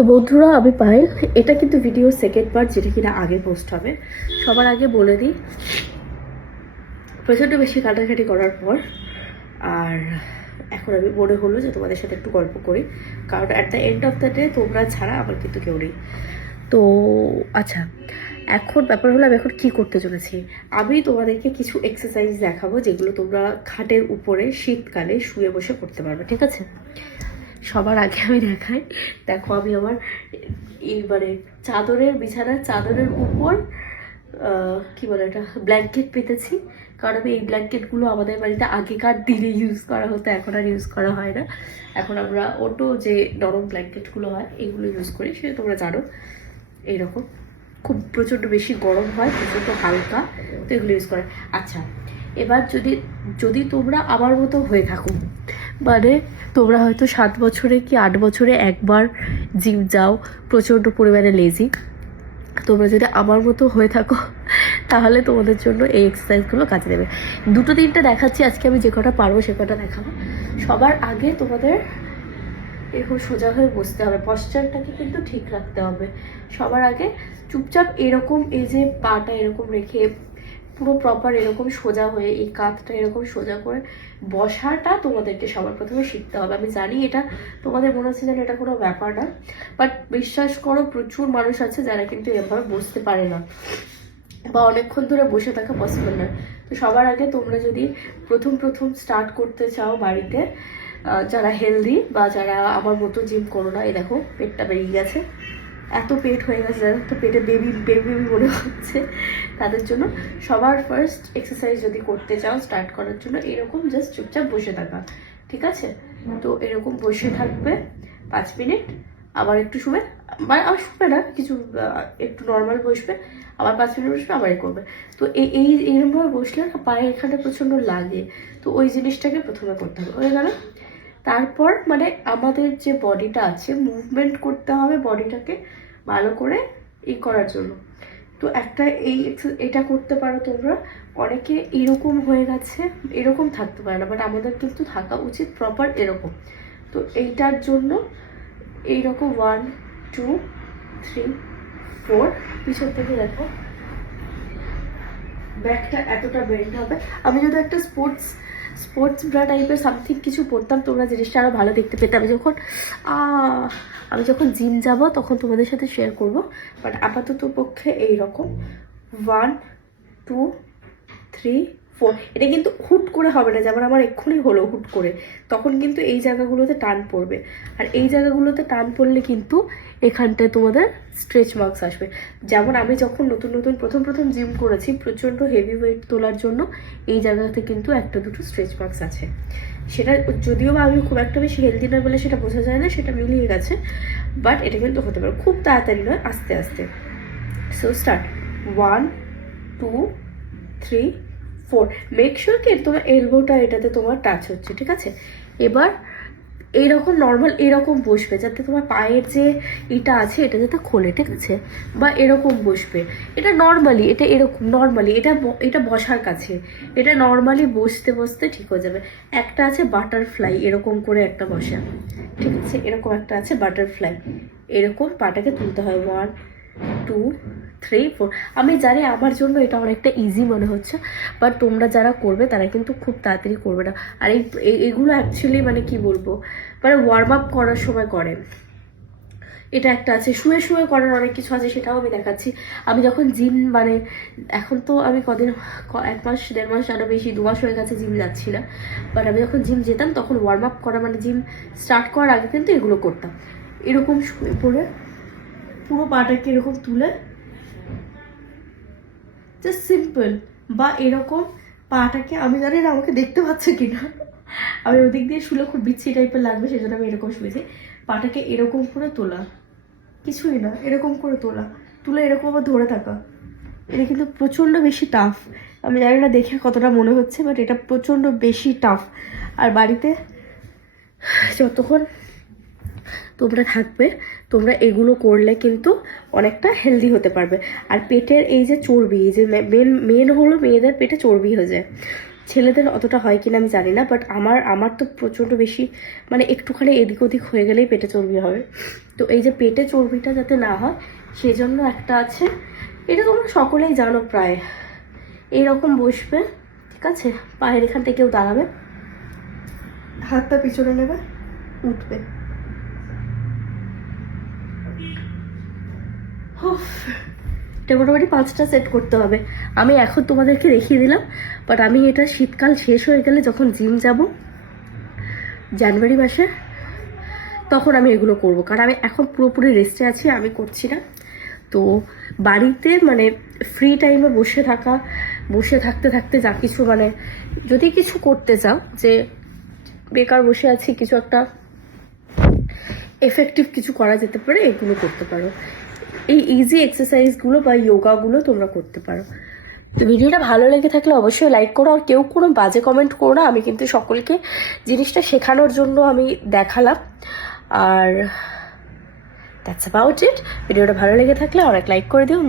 তো বন্ধুরা, আমি পায়েল। এটা কিন্তু ভিডিও সেকেন্ড পার্ট, যেটা কিনা আগে পোস্ট হবে। সবার আগে বলে দিই, প্রচণ্ড বেশি কাটাকাটি করার পর আর এখন আমি মনে হলো যে তোমাদের সাথে একটু গল্প করি, কারণ at the end of the day তোমরা ছাড়া আমার কিন্তু কেউ নেই। তো আচ্ছা, এখন ব্যাপার হলো আমি এখন কী করতে চলেছি। আমি তোমাদেরকে কিছু এক্সারসাইজ দেখাবো, যেগুলো তোমরা খাটের উপরে শীতকালে শুয়ে বসে করতে পারবে, ঠিক আছে? সবার আগে আমি দেখাই, দেখো আমি আমার এইবারে বিছানার চাদরের উপর কি বলে এটা, ব্ল্যাঙ্কেট পেতেছি। কারণ আমি এই ব্ল্যাঙ্কেটগুলো আমাদের বাড়িতে আগেকার দিনে ইউজ করা হতো, এখন আর ইউজ করা হয় না। এখন আমরা অটো যে নরম ব্ল্যাঙ্কেটগুলো হয় এগুলো ইউজ করি, সেটা তোমরা জানো। এইরকম খুব প্রচণ্ড বেশি গরম হয়, প্রচণ্ড হালকা, তো এগুলো ইউজ করে। আচ্ছা, এবার যদি তোমরা আমার মতো হয়ে থাকো, মানে তোমরা হয়তো 7 বছরে কি 8 বছরে একবার জিম যাও, প্রচণ্ড পরিমাণে লেজি, তোমরা যদি আমার মতো হয়ে থাকো তাহলে তোমাদের জন্য এই এক্সারসাইজগুলো কাজে দেবে। 2-3টা দেখাচ্ছি আজকে, আমি যে কটা পারবো সে কটা দেখাবো। সবার আগে তোমাদের এরকম সোজা হয়ে বসতে হবে, পশ্চারটাকে কিন্তু ঠিক রাখতে হবে। সবার আগে চুপচাপ এরকম, এই যে পাটা এরকম রেখে পুরো প্রপার এরকম সোজা হয়ে, এই কাঁধটা এরকম সোজা করে বসাটা তোমাদেরকে সবার প্রথমে শিখতে হবে। আমি জানি এটা তোমাদের মনে হচ্ছে যেন এটা কোনো ব্যাপার না, বাট বিশ্বাস করো প্রচুর মানুষ আছে যারা কিন্তু এভাবে বসতে পারে না বা অনেকক্ষণ ধরে বসে থাকা পসিবল নয়। তো সবার আগে তোমরা যদি প্রথম স্টার্ট করতে চাও বাড়িতে, যারা হেলদি বা যারা আমার মতো জিম করো না, এই দেখো পেটটা বেরিয়ে গেছে, এত পেট হয়ে গেছে যাদের তো পেটে বেবি বেবি মনে হচ্ছে, তাদের জন্য সবার ফার্স্ট এক্সারসাইজ যদি করতে চাও স্টার্ট করার জন্য, এরকম জাস্ট চুপচাপ বসে থাকা, ঠিক আছে? তো এরকম বসে থাকবে 5 মিনিট, আবার একটু শুবে, মানে আবার শুবে না কিছু, একটু নর্মাল বসবে, আবার 5 মিনিট বসবে, আবার করবে। তো এইরকমভাবে বসলে না পায়ে এখানে প্রচণ্ড লাগে, তো ওই জিনিসটাকে প্রথমে করতে হবে, হয়ে গেল। তারপর মানে আমাদের যে বডিটা আছে, মুভমেন্ট করতে হবে বডিটাকে ভালো করে করার জন্য। তো একটা এটা করতে পারো তোমরা। অনেকে এরকম হয়ে গেছে, এরকম থাকতে পারে না, বাট আমাদের কিন্তু থাকা উচিত প্রপার এরকম। তো এইটার জন্য এইরকম 1 2 3 4, পিছন থেকে দেখো ব্যাকটা এতটা বেন্ড হবে। আমি যদি একটা স্পোর্টস ব্রা টাইপের সামথিং কিছু পরতাম, তোমরা জিনিসটা আরও ভালো দেখতে পেতে। আমি যখন জিম যাব তখন তোমাদের সাথে শেয়ার করব, বাট আপাতত পক্ষে এইরকম 1 2 3 4। এটা কিন্তু হুট করে হবে না, যেমন আমার এক্ষুনি হলো হুট করে, তখন কিন্তু এই জায়গাগুলোতে টান পড়বে, আর এই জায়গাগুলোতে টান পড়লে কিন্তু এখানটায় তোমাদের স্ট্রেচ মার্কস আসবে। যেমন আমি যখন নতুন প্রথম জিম করেছি, প্রচণ্ড হেভি ওয়েট তোলার জন্য এই জায়গাতে কিন্তু 1-2 স্ট্রেচ মার্কস আছে। সেটা যদিও বা আমি খুব একটা বেশি হেলদি নয় বলে সেটা বোঝা যায় না, সেটা মিলিয়ে গেছে, বাট এটা কিন্তু হতে পারে, খুব তাড়াতাড়ি নয়, আস্তে আস্তে। So start 1 2 3 4। মেক শিওর কি তোমার এলবোটা এটাতে তোমার টাচ হচ্ছে, ঠিক আছে? এবার এইরকম নর্মাল এরকম বসবে, যাতে তোমার পায়ের যে এটা আছে এটা যাতে খোলে, ঠিক আছে? বা এরকম বসবে, এটা নর্মালি, এটা এরকম নর্মালি, এটা বসার কাছে, এটা নর্মালি বসতে ঠিক হয়ে যাবে। একটা আছে বাটারফ্লাই, এরকম করে একটা বসা, ঠিক আছে? এরকম একটা আছে বাটারফ্লাই, এরকম পাটাকে তুলতে হয় 1 2 3 4। আমি জানি আমার জন্য এটা অনেকটা ইজি মনে হচ্ছে, বাট তোমরা যারা করবে তারা কিন্তু খুব তাড়াতাড়ি করবে না। আর এইগুলো অ্যাকচুয়ালি মানে কি বলবো, মানে ওয়ার্ম আপ করার সময় করে। এটা একটা আছে শুয়ে করার অনেক কিছু আছে, সেটাও আমি দেখাচ্ছি। আমি যখন জিম মানে এখন তো আমি 1 মাস 1.5 মাস আরও বেশি, 2 মাস হয়ে গেছে জিম যাচ্ছি না, বাট আমি যখন জিম যেতাম তখন ওয়ার্ম আপ করা মানে জিম স্টার্ট করার আগে কিন্তু এগুলো করতাম। এরকম শুয়ে পড়ে পুরো পাটাকে এরকম তুলে জাস্ট সিম্পল, বা এরকম পাটাকে, আমি জানি না আমাকে দেখতে পাচ্ছ কিনা, আমি ওদিক দিয়ে শুলে খুব বিচ্ছি টাইপের লাগবে, সেজন্য আমি এরকম শুয়েছি। পাটাকে এরকম করে তোলা, কিছুই না, এরকম করে তুলে এরকম আবার ধরে থাকা। এটা কিন্তু প্রচণ্ড বেশি টাফ, আমি জানি না দেখে কতটা মনে হচ্ছে, বাট এটা প্রচণ্ড বেশি টাফ। আর বাড়িতে যতক্ষণ তোমরা থাকবে, তোমরা এগুলো করলে কিন্তু অনেকটা হেলদি হতে পারবে। আর পেটের এই যে চর্বি, এই যে মেন হলো মেয়েদের পেটে চর্বি হয়ে যায়, ছেলেদের অতটা হয় কিনা আমি জানি না, বাট আমার তো প্রচণ্ড বেশি, মানে একটুখানি এদিক ওদিক হয়ে গেলেই পেটে চর্বি হবে। তো এই যে পেটে চর্বিটা যাতে না হয় সেই জন্য একটা আছে, এটা তোমরা সকলেই জানো প্রায়, এইরকম বসবে, ঠিক আছে, পায়ের এখান থেকেও দাঁড়াবে, হাতটা পিছনে নেবে, উঠবে। এটা মোটামুটি 5টা সেট করতে হবে। আমি এখন তোমাদেরকে দেখিয়ে দিলাম, বাট আমি এটা শীতকাল শেষ হয়ে গেলে যখন জিম যাব জানুয়ারি মাসে, তখন আমি এগুলো করব, কারণ আমি এখন পুরোপুরি রেস্টে আছি, আমি করছি না। তো বাড়িতে মানে ফ্রি টাইমে বসে থাকতে থাকতে যা কিছু, মানে যদি কিছু করতে চাও, যে বেকার বসে আছি, কিছু একটা এফেক্টিভ কিছু করা যেতে পারে, এগুলো করতে পারো। এই ইজি এক্সারসাইজগুলো বা যোগাগুলো তোমরা করতে পারো। তো ভিডিওটা ভালো লেগে থাকলে অবশ্যই লাইক করো, আর কেউ কোনো বাজে কমেন্ট করো না, আমি কিন্তু সকলকে জিনিসটা শেখানোর জন্য আমি দেখালাম। আর দ্যাটস অ্যাবাউট ইট। ভিডিওটা ভালো লেগে থাকলে অনেক লাইক করে দিও।